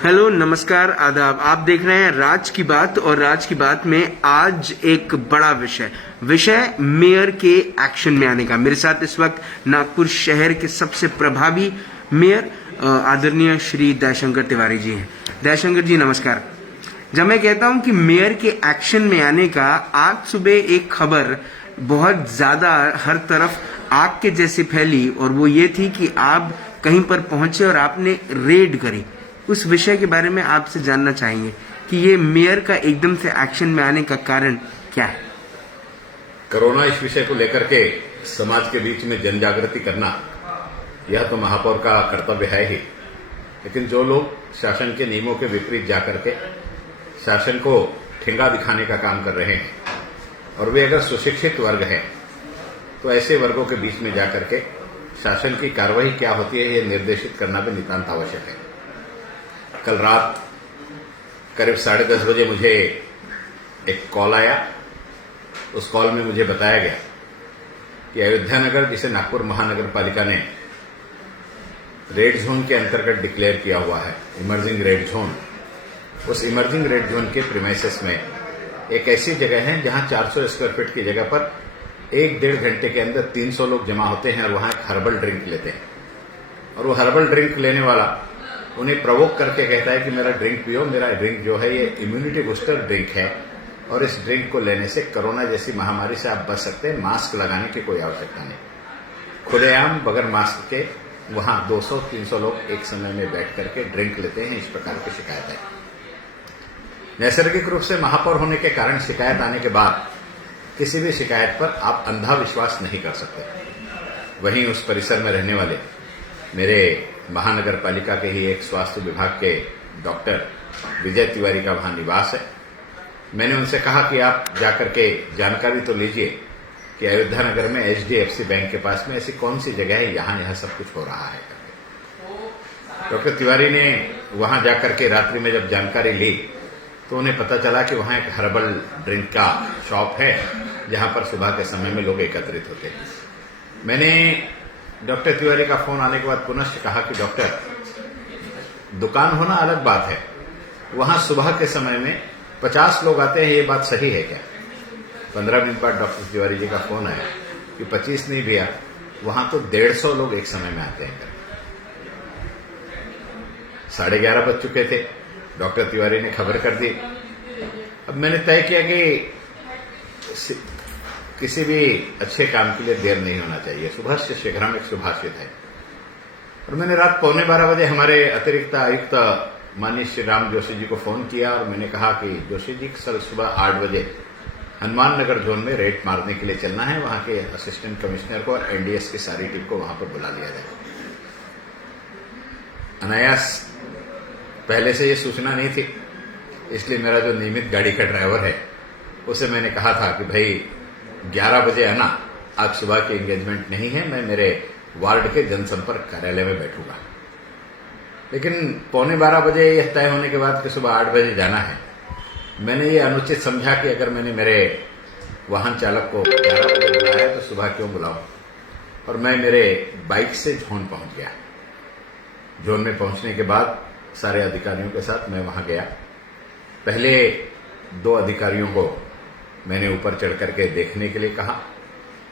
Hello, नमस्कार, आदाब। आप देख रहे हैं राज की बात, और राज की बात में आज एक बड़ा विषय मेयर के एक्शन में आने का। मेरे साथ इस वक्त नागपुर शहर के सबसे प्रभावी मेयर आदरणीय श्री दयाशंकर तिवारी जी हैं। दयाशंकर जी, नमस्कार। जब मैं कहता हूं कि मेयर के एक्शन में आने का, आज सुबह एक खबर बहुत ज्यादा हर तरफ आग के जैसी फैली, और वो ये थी कि आप कहीं पर पहुंचे और आपने रेड करी। उस विषय के बारे में आपसे जानना चाहेंगे कि ये मेयर का एकदम से एक्शन में आने का कारण क्या है। कोरोना इस विषय को लेकर के समाज के बीच में जन जागृति करना, यह तो महापौर का कर्तव्य है ही, लेकिन जो लोग शासन के नियमों के विपरीत जाकर के शासन को ठेंगा दिखाने का काम कर रहे हैं, और वे अगर सुशिक्षित वर्ग हैं, तो ऐसे वर्गों के बीच में जाकर के शासन की कार्रवाई क्या होती है, यह निर्देशित करना भी नितांत आवश्यक है। कल रात करीब 10:30 बजे मुझे एक कॉल आया। उस कॉल में मुझे बताया गया कि अयोध्या नगर, जिसे नागपुर महानगर पालिका ने रेड जोन के अंतर्गत डिक्लेयर किया हुआ है, इमर्जिंग रेड जोन, उस इमर्जिंग रेड जोन के प्रीमाइसेस में एक ऐसी जगह है जहां 400 स्क्वायर फीट की जगह पर 1-1.5 घंटे के अंदर 300 लोग जमा होते हैं और वहां एक हर्बल ड्रिंक लेते हैं। और वो हर्बल ड्रिंक लेने वाला उन्हें प्रवोक करके कहता है कि मेरा ड्रिंक पियो, मेरा ड्रिंक जो है ये इम्यूनिटी बूस्टर ड्रिंक है, और इस ड्रिंक को लेने से कोरोना जैसी महामारी से आप बच सकते हैं, मास्क लगाने की कोई आवश्यकता नहीं। खुलेआम बगैर मास्क के वहां 200-300 लोग एक समय में बैठ करके ड्रिंक लेते हैं, इस प्रकार की शिकायत है। नैसर्गिक रूप से महापौर होने के कारण शिकायत आने के बाद किसी भी शिकायत पर आप अंधा विश्वास नहीं कर सकते। वहीं उस परिसर में रहने वाले मेरे महानगर पालिका के ही एक स्वास्थ्य विभाग के डॉक्टर विजय तिवारी का वहां निवास है। मैंने उनसे कहा कि आप जाकर के जानकारी तो लीजिए कि अयोध्या नगर में HDFC बैंक के पास में ऐसी कौन सी जगह है, यहां यह सब कुछ हो रहा है। डॉक्टर तिवारी ने वहां जाकर के रात्रि में जब जानकारी ली, तो उन्हें पता चला कि वहां एक हर्बल ड्रिंक का शॉप है, जहां पर सुबह के समय में लोग एकत्रित होते हैं। मैंने डॉक्टर तिवारी का फोन आने के बाद पुनः कहा कि डॉक्टर, दुकान होना अलग बात है, वहां सुबह के समय में 50 लोग आते हैं, ये बात सही है क्या? 15 मिनट बाद डॉक्टर तिवारी जी का फोन आया कि 25 नहीं भैया, वहां तो 150 लोग एक समय में आते हैं। 11:30 बज चुके थे। डॉक्टर तिवारी ने खबर कर दी। अब मैंने तय किया कि किसी भी अच्छे काम के लिए देर नहीं होना चाहिए। सुबह से शीघ्रम एक सुभाषित है। और मैंने रात 11:15 बजे हमारे अतिरिक्त आयुक्त माननीय श्री राम जोशी जी को फोन किया, और मैंने कहा कि जोशी जी, कल सुबह 8 बजे हनुमान नगर जोन में रेड मारने के लिए चलना है। वहां के असिस्टेंट कमिश्नर को और NDS की सारी टीम को वहां पर बुला लिया जाएगा। अनायास पहले से ये सूचना नहीं थी, इसलिए मेरा जो नियमित गाड़ी का ड्राइवर है उसे मैंने कहा था कि भाई 11 बजे आना, आज सुबह की एंगेजमेंट नहीं है, मैं मेरे वार्ड के जनसंपर्क कार्यालय में बैठूंगा। लेकिन 11:15 बजे यह तय होने के बाद कि सुबह 8 बजे जाना है, मैंने ये अनुचित समझा कि अगर मैंने मेरे वाहन चालक को 11 बजे बुलाया तो सुबह क्यों बुलाऊं। और मैं मेरे बाइक से जोन पहुंच गया। जोन में पहुंचने के बाद सारे अधिकारियों के साथ मैं वहां गया। पहले 2 अधिकारियों को मैंने ऊपर चढ़ करके देखने के लिए कहा।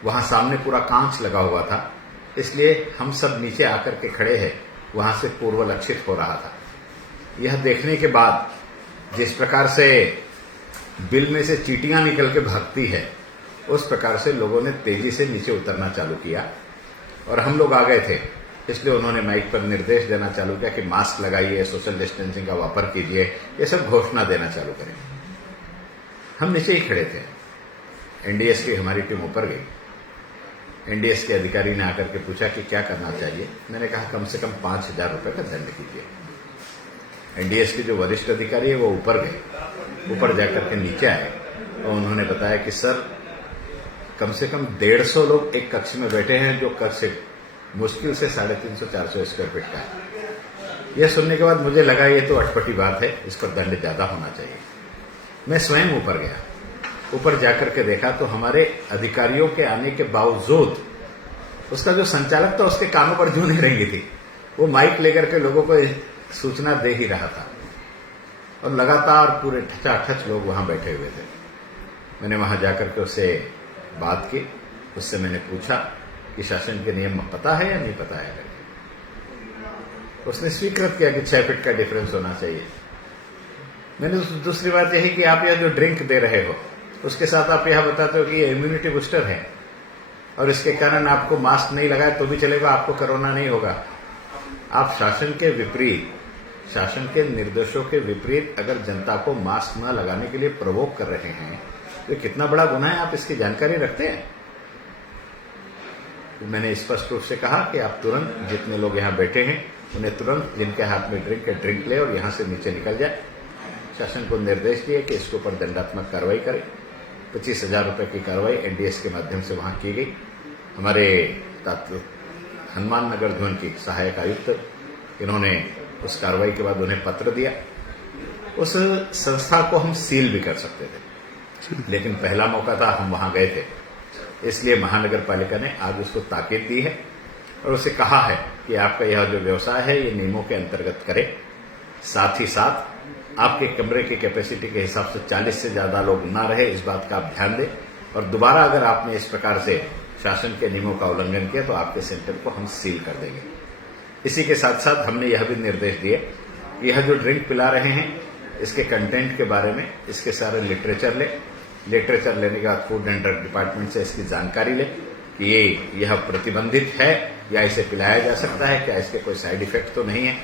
वहां सामने पूरा कांच लगा हुआ था, इसलिए हम सब नीचे आकर के खड़े हैं, वहां से पूर्व लक्षित हो रहा था। यह देखने के बाद जिस प्रकार से बिल में से चींटियां निकल के भागती है, उस प्रकार से लोगों ने तेजी से नीचे उतरना चालू किया। और हम लोग आ गए थे, इसलिए उन्होंने माइक पर निर्देश देना चालू किया कि मास्क लगाइए, सोशल डिस्टेंसिंग का वापर कीजिए, ये सब घोषणा देना चालू करें। हम नीचे ही खड़े थे। NDS की हमारी टीम ऊपर गई। NDS के अधिकारी ने आकर के पूछा कि क्या करना चाहिए। मैंने कहा कम से कम 5,000 रुपए का दंड कीजिए। NDS के जो वरिष्ठ अधिकारी है वो ऊपर गए। ऊपर जाकर के नीचे आए और उन्होंने बताया कि सर, कम से कम 150 लोग एक कक्ष में बैठे हैं, जो कक्ष मुश्किल से 350-400 स्क्वायर फीट का है। यह सुनने के बाद मुझे लगा ये तो अटपटी बात है, इस पर दंड ज्यादा होना चाहिए। मैं स्वयं ऊपर गया। ऊपर जाकर के देखा तो हमारे अधिकारियों के आने के बावजूद उसका जो संचालक था उसके कानों पर जूं नहीं रेंगी थी। वो माइक लेकर के लोगों को सूचना दे ही रहा था। और लगातार पूरे ठचाठच लोग वहां बैठे हुए थे। मैंने वहां जाकर के उससे बात की, उससे मैंने पूछा कि शासन के नियम पता है या नहीं पता है करके। उसने स्वीकृत किया कि 6 फीट का डिफरेंस होना चाहिए। मैंने दूसरी बात यही कि आप यह जो ड्रिंक दे रहे हो उसके साथ आप यह बताते हो कि ये इम्यूनिटी बूस्टर है और इसके कारण आपको मास्क नहीं लगाए तो भी चलेगा, आपको कोरोना नहीं होगा। आप शासन के विपरीत, शासन के निर्देशों के विपरीत अगर जनता को मास्क न लगाने के लिए प्रवोक कर रहे हैं तो कितना बड़ा गुनाह है, आप इसकी जानकारी रखते हैं? मैंने स्पष्ट रूप से कहा कि आप तुरंत जितने लोग यहाँ बैठे हैं उन्हें तुरंत जिनके हाथ में ड्रिंक है ड्रिंक ले और यहां से नीचे निकल जाए। शासन को निर्देश दिए कि इसके ऊपर दंडात्मक कार्रवाई करें। 25,000 रुपए की कार्रवाई एनडीएस के माध्यम से वहां की गई। हमारे हनुमान नगर जोन की सहायक आयुक्त इन्होंने उस कार्रवाई के बाद उन्हें पत्र दिया। उस संस्था को हम सील भी कर सकते थे, लेकिन पहला मौका था, हम वहां गए थे, इसलिए महानगर पालिका ने आज उसको ताकीद दी है और उसे कहा है कि आपका यह जो व्यवसाय है ये नियमों के अंतर्गत करे। साथ ही साथ आपके कमरे की कैपेसिटी के हिसाब से 40 से ज्यादा लोग ना रहे, इस बात का आप ध्यान दें। और दोबारा अगर आपने इस प्रकार से शासन के नियमों का उल्लंघन किया तो आपके सेंटर को हम सील कर देंगे। इसी के साथ साथ हमने यह भी निर्देश दिए कि यह जो ड्रिंक पिला रहे हैं इसके कंटेंट के बारे में इसके सारे लिटरेचर लेने के बाद फूड एंड ड्रग डिपार्टमेंट से इसकी जानकारी ले कि यह प्रतिबंधित है या इसे पिलाया जा सकता है, क्या इसके कोई साइड इफेक्ट तो नहीं है।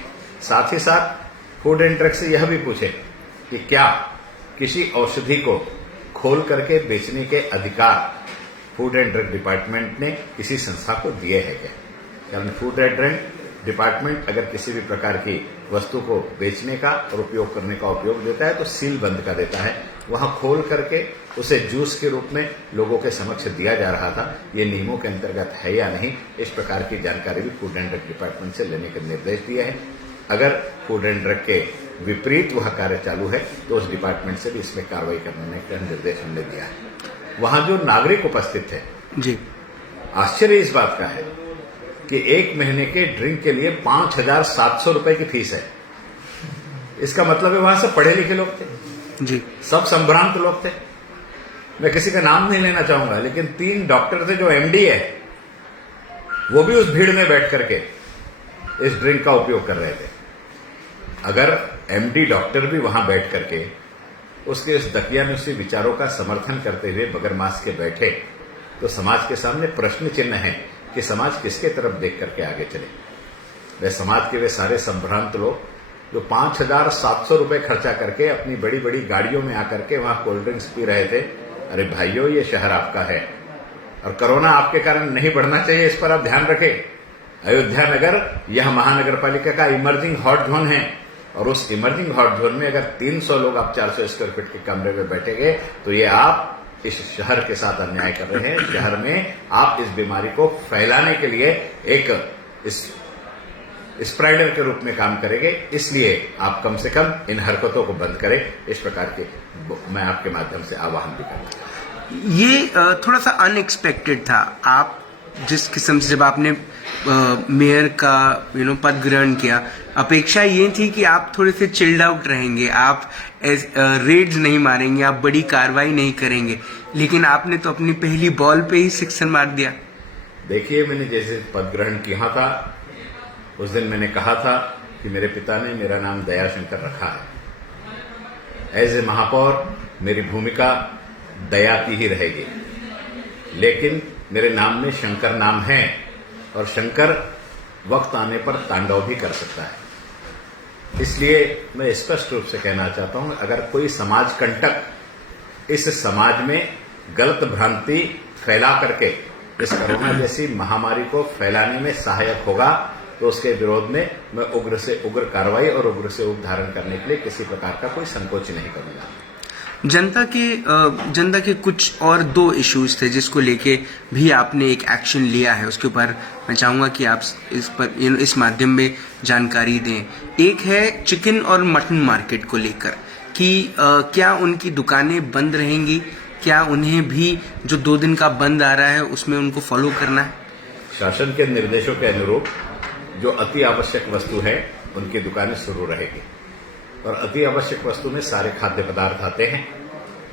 साथ ही साथ फूड एंड ड्रग से यह भी पूछे कि क्या किसी औषधि को खोल करके बेचने के अधिकार फूड एंड ड्रग डिपार्टमेंट ने किसी संस्था को दिए हैं क्या। कारण फूड एंड ड्रग डिपार्टमेंट अगर किसी भी प्रकार की वस्तु को बेचने का और उपयोग करने का उपयोग देता है तो सील बंद कर देता है। वहां खोल करके उसे जूस के रूप में लोगों के समक्ष दिया जा रहा था, ये नियमों के अंतर्गत है या नहीं, इस प्रकार की जानकारी भी फूड एंड ड्रग डिपार्टमेंट से लेने के निर्देश दिए हैं। अगर फूड एंड ड्रग के विपरीत वह कार्य चालू है तो उस डिपार्टमेंट से भी इसमें कार्रवाई करने का निर्देश हमने दिया है। वहां जो नागरिक उपस्थित थे जी, आश्चर्य इस बात का है कि 1 महीने के ड्रिंक के लिए 5,700 रुपए की फीस है। इसका मतलब है वहां सब पढ़े लिखे लोग थे जी, सब संभ्रांत लोग थे। मैं किसी का नाम नहीं लेना चाहूंगा, लेकिन 3 डॉक्टर थे जो एमडी है, वो भी उस भीड़ में बैठ करके इस ड्रिंक का उपयोग कर रहे थे। अगर एमडी डॉक्टर भी वहां बैठ करके उसके इस दकियानुसी विचारों का समर्थन करते हुए बगैर मास्क के बैठे तो समाज के सामने प्रश्न चिन्ह है कि समाज किसके तरफ देख करके आगे चले। वे समाज के वे सारे संभ्रांत लोग जो 5,700 रुपए खर्चा करके अपनी बड़ी बड़ी गाड़ियों में आकर के वहां कोल्ड ड्रिंक्स पी रहे थे। अरे भाइयों, ये शहर आपका है और कोरोना आपके कारण नहीं बढ़ना चाहिए, इस पर आप ध्यान रखें। अयोध्या नगर यह महानगर पालिका का इमर्जिंग हॉट जोन है और उस इमर्जिंग हॉट जोन में अगर 300 लोग आप 400 स्क्वायर फीट के कमरे में बैठेंगे तो ये आप इस शहर के साथ अन्याय कर रहे हैं। शहर में आप इस बीमारी को फैलाने के लिए एक स्प्रेडर के रूप में काम करेंगे, इसलिए आप कम से कम इन हरकतों को बंद करें। इस प्रकार के मैं आपके माध्यम से आह्वान भी करूंगा। ये थोड़ा सा अनएक्सपेक्टेड था। आप जिस किस्म से जब आपने मेयर का पद ग्रहण किया, अपेक्षा ये थी कि आप थोड़े से चिल्ड आउट रहेंगे, आप रेड्स नहीं मारेंगे, आप बड़ी कार्रवाई नहीं करेंगे, लेकिन आपने तो अपनी पहली बॉल पे ही सिक्सर मार दिया। देखिए, मैंने जैसे पद ग्रहण किया था उस दिन मैंने कहा था कि मेरे पिता ने मेरा नाम दयाशंकर रखा है। एज ए महापौर मेरी भूमिका दया की ही रहेगी, लेकिन मेरे नाम में शंकर नाम है और शंकर वक्त आने पर तांडव भी कर सकता है। इसलिए मैं स्पष्ट रूप से कहना चाहता हूं, अगर कोई समाज कंटक इस समाज में गलत भ्रांति फैला करके इस कोरोना जैसी महामारी को फैलाने में सहायक होगा तो उसके विरोध में मैं उग्र से उग्र कार्रवाई और उग्र से उग्र धारण करने के लिए किसी प्रकार का कोई संकोच नहीं करूंगा। जनता के कुछ और 2 इश्यूज थे जिसको लेके भी आपने एक एक्शन लिया है, उसके ऊपर मैं चाहूंगा कि आप इस पर इस माध्यम में जानकारी दें। एक है चिकन और मटन मार्केट को लेकर कि क्या उनकी दुकानें बंद रहेंगी, क्या उन्हें भी जो 2 दिन का बंद आ रहा है उसमें उनको फॉलो करना है? शासन के निर्देशों के अनुरूप जो अति आवश्यक वस्तु है उनकी दुकानें शुरू रहेगी। और अति आवश्यक वस्तु में सारे खाद्य पदार्थ आते हैं।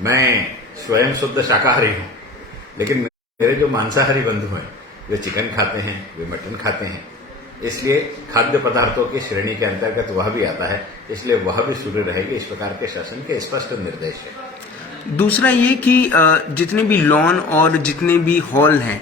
मैं स्वयं शुद्ध शाकाहारी हूं, लेकिन मेरे जो मांसाहारी बंधु हैं वे चिकन खाते हैं, वे मटन खाते हैं, इसलिए खाद्य पदार्थों की श्रेणी के अंतर्गत वह भी आता है, इसलिए वह भी शुरू रहेगी। इस प्रकार के शासन के स्पष्ट निर्देश है। दूसरा ये कि जितने भी लॉन और जितने भी हॉल हैं,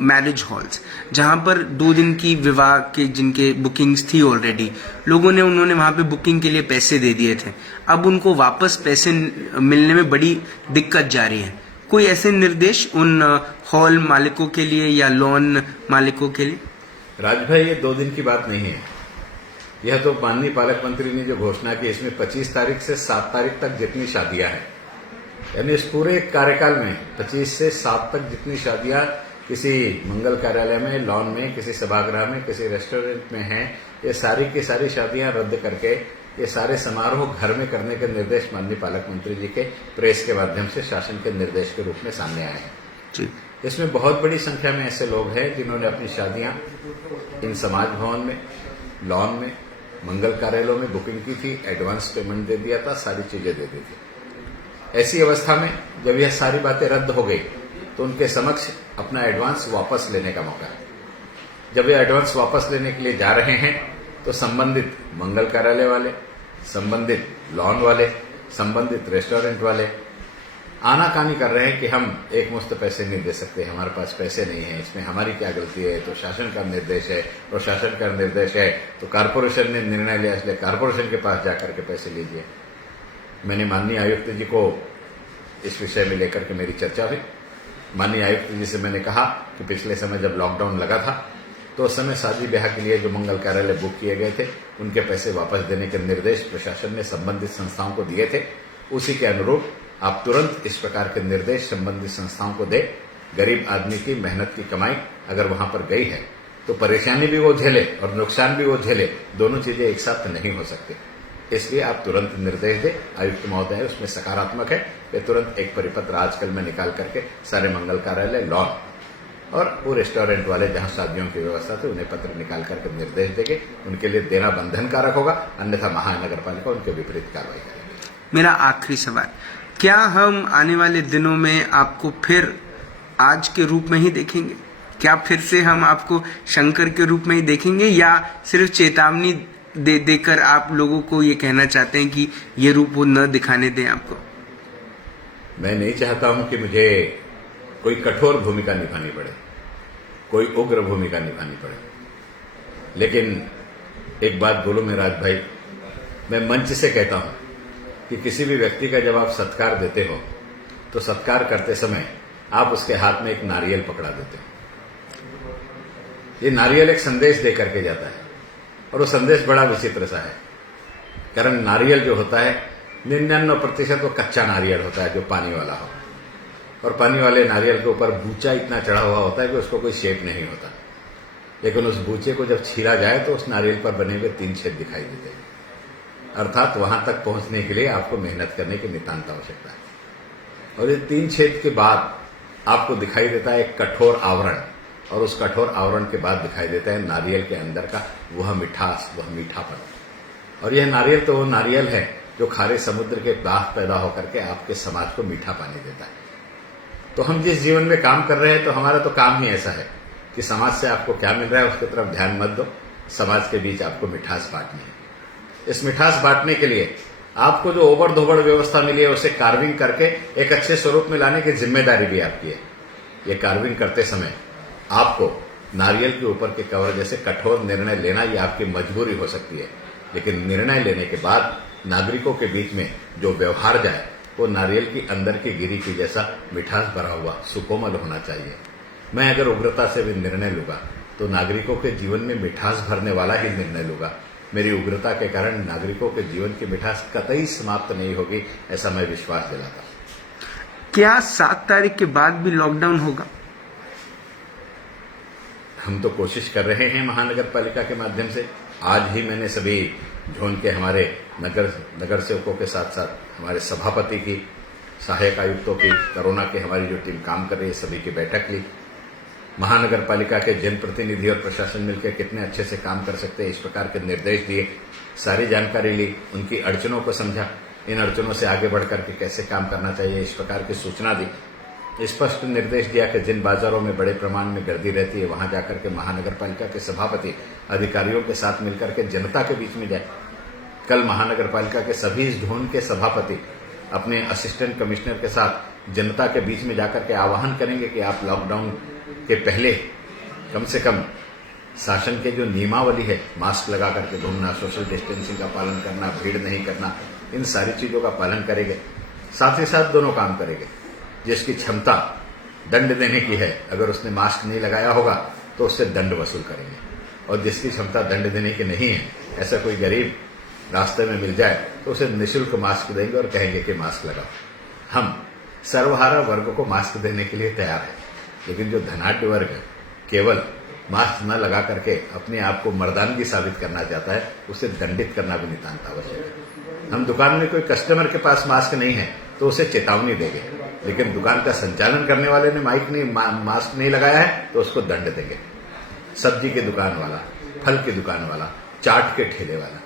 मैरिज हॉल्स, जहां पर 2 दिन की विवाह के जिनके बुकिंग्स थी ऑलरेडी, उन्होंने वहां पे बुकिंग के लिए पैसे दे दिए थे, अब उनको वापस पैसे मिलने में बड़ी दिक्कत जा रही है। कोई ऐसे निर्देश उन हॉल मालिकों के लिए या लॉन मालिकों के लिए? राज भाई, ये 2 दिन की बात नहीं है। यह तो माननीय पालक मंत्री ने जो घोषणा की, इसमें 25 तारीख से 7 तारीख तक जितनी शादियां हैं, यानी इस पूरे कार्यकाल में 25 से 7 तक जितनी शादियां किसी मंगल कार्यालय में, लॉन में, किसी सभागृह में, किसी रेस्टोरेंट में हैं, ये सारी की सारी शादियां रद्द करके ये सारे समारोह घर में करने के निर्देश माननीय पालक मंत्री जी के प्रेस के माध्यम से शासन के निर्देश के रूप में सामने आए हैं जी। इसमें बहुत बड़ी संख्या में ऐसे लोग हैं जिन्होंने अपनी शादियां इन समाज भवन में, लॉन में, मंगल कार्यालयों में बुकिंग की थी, एडवांस पेमेंट दे दिया था, सारी चीजें दे दी थी। ऐसी अवस्था में जब यह सारी बातें रद्द हो गई तो उनके समक्ष अपना एडवांस वापस लेने का मौका है। जब ये एडवांस वापस लेने के लिए जा रहे हैं तो संबंधित मंगल कार्यालय वाले, संबंधित लॉन वाले, संबंधित रेस्टोरेंट वाले आनाकानी कर रहे हैं कि हम एक मुश्त पैसे नहीं दे सकते, हमारे पास पैसे नहीं है, इसमें हमारी क्या गलती है, तो शासन का निर्देश है, और शासन का निर्देश है तो कारपोरेशन ने निर्णय लिया, इसलिए कारपोरेशन के पास जाकर के पैसे लीजिए। मैंने माननीय आयुक्त जी को इस विषय में लेकर के मेरी चर्चा हुई। माननीय आयुक्त जी से मैंने कहा कि पिछले समय जब लॉकडाउन लगा था तो उस समय शादी ब्याह के लिए जो मंगल कार्यालय बुक किए गए थे उनके पैसे वापस देने के निर्देश प्रशासन ने संबंधित संस्थाओं को दिए थे। उसी के अनुरूप आप तुरंत इस प्रकार के निर्देश संबंधित संस्थाओं को दे। गरीब आदमी की मेहनत की कमाई अगर वहां पर गई है तो परेशानी भी वो झेले और नुकसान भी वो झेले, दोनों चीजें एक साथ नहीं हो सकती। इसलिए आप तुरंत निर्देश दे। आयुक्त महोदय उसमें सकारात्मक है कि तुरंत एक परिपत्र आजकल में निकाल करके सारे मंगल कार्यालय, लॉन और वो रेस्टोरेंट वाले जहां शादियों की व्यवस्था थी उन्हें पत्र निकाल करके निर्देश देंगे। उनके लिए देना बंधनकारक होगा, अन्यथा महानगर पालिका उनके विपरीत कार्रवाई करेगी। मेरा आखिरी सवाल, क्या हम आने वाले दिनों में आपको फिर आज के रूप में ही देखेंगे? क्या फिर से हम आपको शंकर के रूप में ही देखेंगे, या सिर्फ चेतावनी देकर आप लोगों को ये कहना चाहते हैं कि ये रूप वो न दिखाने दें आपको? मैं नहीं चाहता हूं कि मुझे कोई कठोर भूमिका निभानी पड़े, कोई उग्र भूमिका निभानी पड़े, लेकिन एक बात बोलूं मैं राज भाई, मैं मंच से कहता हूं कि किसी भी व्यक्ति का जब आप सत्कार देते हो तो सत्कार करते समय आप उसके हाथ में एक नारियल पकड़ा देते हो। ये नारियल एक संदेश दे करके जाता है और वो संदेश बड़ा विचित्र सा है, कारण नारियल जो होता है 99% वो कच्चा नारियल होता है जो पानी वाला हो, और पानी वाले नारियल के ऊपर बूचा इतना चढ़ा हुआ होता है कि उसको कोई शेप नहीं होता। लेकिन उस बूचे को जब छीला जाए तो उस नारियल पर बने हुए 3 छेद दिखाई देते हैं। अर्थात वहां तक पहुंचने के लिए आपको मेहनत करने की नितांत आवश्यकता है, और ये 3 छेद के बाद आपको दिखाई देता है एक कठोर आवरण, और उस कठोर आवरण के बाद दिखाई देता है नारियल के अंदर का वह मिठास, वह मीठापन। और यह नारियल तो वो नारियल है जो खारे समुद्र के दाह पैदा होकर के आपके समाज को मीठा पानी देता है। तो हम जिस जीवन में काम कर रहे हैं तो हमारा तो काम ही ऐसा है कि समाज से आपको क्या मिल रहा है उसकी तरफ ध्यान मत दो, समाज के बीच आपको मिठास बांटनी है। इस मिठास बांटने के लिए आपको जो ओबड़ धोबड़ व्यवस्था मिली है उसे कार्विंग करके एक अच्छे स्वरूप में लाने की जिम्मेदारी भी आपकी है। ये कार्विंग करते समय आपको नारियल के ऊपर के कवर जैसे कठोर निर्णय लेना ये आपकी मजबूरी हो सकती है, लेकिन निर्णय लेने के बाद नागरिकों के बीच में जो व्यवहार जाए वो नारियल की अंदर की गिरी की जैसा मिठास भरा हुआ सुकोमल होना चाहिए। मैं अगर उग्रता से भी निर्णय लूंगा तो नागरिकों के जीवन में मिठास भरने वाला ही निर्णय लूंगा। मेरी उग्रता के कारण नागरिकों के जीवन की मिठास कतई समाप्त नहीं होगी, ऐसा मैं विश्वास दिलाता हूं। क्या 7 तारीख के बाद भी लॉकडाउन होगा? हम तो कोशिश कर रहे हैं महानगर पालिका के माध्यम से। आज ही मैंने सभी जोन के हमारे नगर सेवकों के साथ साथ हमारे सभापति की, सहायक आयुक्तों की, कोरोना की हमारी जो टीम काम कर रही है सभी की बैठक ली। महानगर पालिका के जनप्रतिनिधि और प्रशासन मिलकर कितने अच्छे से काम कर सकते हैं, इस प्रकार के निर्देश दिए। सारी जानकारी ली, उनकी अड़चनों को समझा, इन अड़चनों से आगे बढ़कर के कैसे काम करना चाहिए, इस प्रकार की सूचना दी। स्पष्ट निर्देश दिया कि जिन बाजारों में बड़े प्रमाण में गर्दी रहती है वहां जाकर के महानगर पालिका के सभापति अधिकारियों के साथ मिलकर के जनता के बीच में जाए। कल महानगर पालिका के सभी जोन के सभापति अपने असिस्टेंट कमिश्नर के साथ जनता के बीच में जाकर के आह्वान करेंगे कि आप लॉकडाउन के पहले कम से कम शासन के जो नियमावली है, मास्क लगा करके घूमना, सोशल डिस्टेंसिंग का पालन करना, भीड़ नहीं करना, इन सारी चीजों का पालन करेंगे। साथ ही साथ दोनों काम करेंगे। जिसकी क्षमता दंड देने की है, अगर उसने मास्क नहीं लगाया होगा तो उससे दंड वसूल करेंगे, और जिसकी क्षमता दंड देने की नहीं है, ऐसा कोई गरीब रास्ते में मिल जाए तो उसे निःशुल्क मास्क देंगे और कहेंगे कि मास्क लगाओ। हम सर्वहारा वर्ग को मास्क देने के लिए तैयार है, लेकिन जो धनाढ्य वर्ग है केवल मास्क न लगा करके अपने आप को मर्दानगी साबित करना चाहता है, उसे दंडित करना भी नितांत आवश्यक है। हम दुकान में कोई कस्टमर के पास मास्क नहीं है तो उसे चेतावनी देंगे, लेकिन दुकान का संचालन करने वाले ने मास्क नहीं लगाया है तो उसको दंड देंगे। सब्जी की दुकान वाला, फल की दुकान वाला, चाट के ठेले वाला,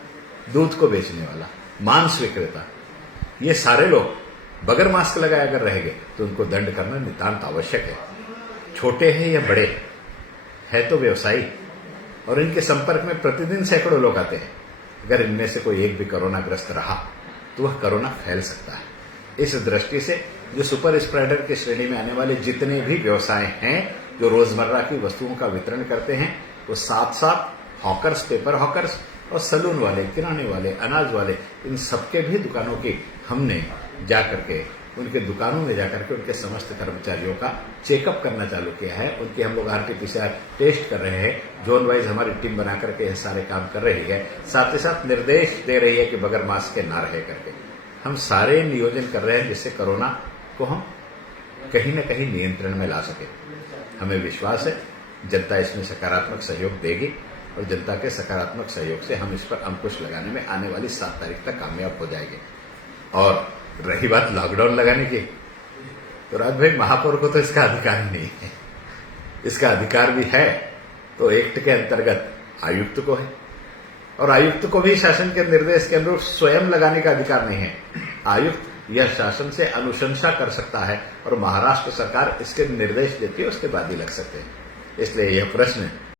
दूध को बेचने वाला, मांस विक्रेता, ये सारे लोग बगैर मास्क लगाए अगर रहेंगे तो उनको दंड करना नितांत आवश्यक है। छोटे हैं या बड़े है तो व्यवसायी, और इनके संपर्क में प्रतिदिन सैकड़ों लोग आते हैं। अगर इनमें से कोई एक भी कोरोनाग्रस्त रहा तो वह कोरोना फैल सकता है। इस दृष्टि से जो सुपर स्प्रेडर की श्रेणी में आने वाले जितने भी व्यवसाय हैं जो रोजमर्रा की वस्तुओं का वितरण करते हैं, वो साथ साथ हॉकर्स, पेपर हॉकर्स और सलून वाले, किराने वाले, अनाज वाले, इन सबके भी दुकानों की हमने जाकर के उनके दुकानों में जाकर के उनके समस्त कर्मचारियों का चेकअप करना चालू किया है। उनके हम लोग RT-PCR टेस्ट कर रहे हैं। जोन वाइज हमारी टीम बना करके यह सारे काम कर रही है। साथ ही साथ निर्देश दे रही है कि बगैर मास्क के ना रहे करके। हम सारे नियोजन कर रहे हैं जिससे कोरोना को हम कहीं न कहीं नियंत्रण में ला सके। हमें विश्वास है जनता इसमें सकारात्मक सहयोग देगी, और जनता के सकारात्मक सहयोग से हम इस पर अंकुश लगाने में आने वाली 7 तारीख तक कामयाब हो जाएंगे। और रही बात लॉकडाउन लगाने की, तो राज भाई महापौर को तो इसका अधिकार ही नहीं है। इसका अधिकार भी है तो एक्ट के अंतर्गत आयुक्त को है, और आयुक्त को भी शासन के निर्देश के अनुरूप स्वयं लगाने का अधिकार नहीं है। आयुक्त यह शासन से अनुशंसा कर सकता है, और महाराष्ट्र सरकार इसके निर्देश देती है, उसके बाद ही लग सकते हैं। इसलिए यह प्रश्न